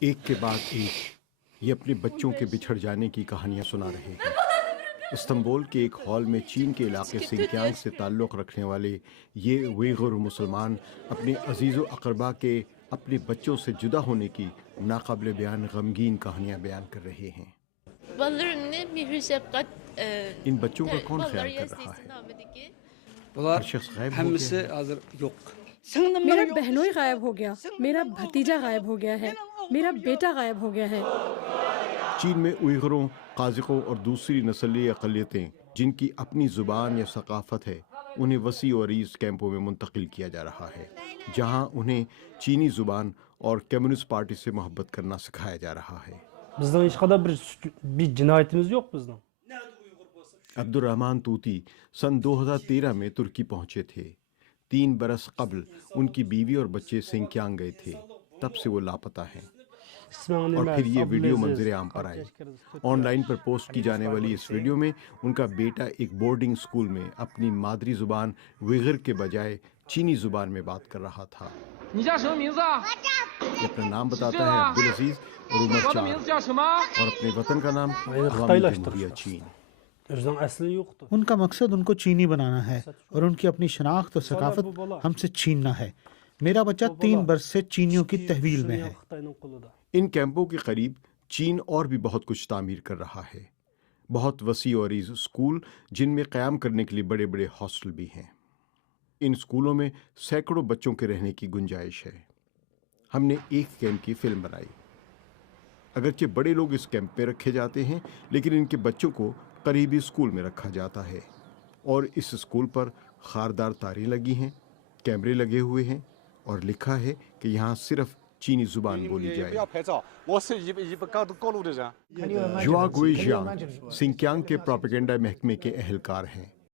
ایک کے بعد ایک یہ اپنے بچوں کے بچھڑ جانے کی کہانیاں سنا رہے ہیں۔ استنبول کے ایک ہال میں چین کے علاقے سنکیانگ سے تعلق رکھنے والے یہ ویغور مسلمان اپنے عزیز و اقربا کے اپنے بچوں سے جدا ہونے کی ناقابل بیان غمگین کہانیاں بیان کر رہے ہیں۔ ان بچوں کا کون خیال کر رہا ہے؟ ہر شخص غائب ہو گیا ہے۔ میرا بہنوئی غائب ہو گیا، میرا بھتیجا غائب ہو گیا ہے، میرا بیٹا غائب ہو گیا ہے۔ چین میں اوئغروں، قازقوں اور دوسری نسلی اقلیتیں جن کی اپنی زبان یا ثقافت ہے انہیں وسیع و عریض کیمپوں میں منتقل کیا جا رہا ہے، جہاں انہیں چینی زبان اور کمیونسٹ پارٹی سے محبت کرنا سکھایا جا رہا ہے۔ عبد الرحمن طوطی سن 2013 میں ترکی پہنچے تھے۔ 3 برس قبل ان کی بیوی اور بچے سنکیانگ گئے تھے، تب سے وہ لاپتہ ہیں۔ اور پھر یہ ویڈیو منظر عام پر آئی۔ آن لائن پر پوسٹ کی جانے والی اس ویڈیو میں ان کا بیٹا ایک بورڈنگ سکول میں اپنی مادری زبان ویغر کے بجائے چینی زبان میں بات کر رہا تھا۔ یہ اپنا نام بتاتا ہے عبدالعزیز اور عمر 4 اور اپنے وطن کا نام عوامی جمہوریہ چین۔ ان کا مقصد ان کو چینی بنانا ہے اور ان کی اپنی شناخت اور ثقافت ہم سے چھیننا ہے۔ میرا بچہ 3 برس سے چینیوں کی تحویل میں ہے۔ ان کیمپوں کے قریب چین اور بھی بہت کچھ تعمیر کر رہا ہے، بہت وسیع و عریض اسکول جن میں قیام کرنے کے لیے بڑے بڑے ہاسٹل بھی ہیں۔ ان اسکولوں میں سینکڑوں بچوں کے رہنے کی گنجائش ہے۔ ہم نے ایک کیمپ کی فلم بنائی۔ اگرچہ بڑے لوگ اس کیمپ میں رکھے جاتے ہیں لیکن ان کے بچوں کو قریبی اسکول میں رکھا جاتا ہے، اور اس اسکول پر خاردار تاریں لگی ہیں، کیمرے لگے ہوئے ہیں اور لکھا ہے کہ یہاں صرف چینی زبان بولی جائے۔ جوا گوئی جیانگ سنکیانگ کے پروپیگنڈا محکمے کے اہلکار ہیں۔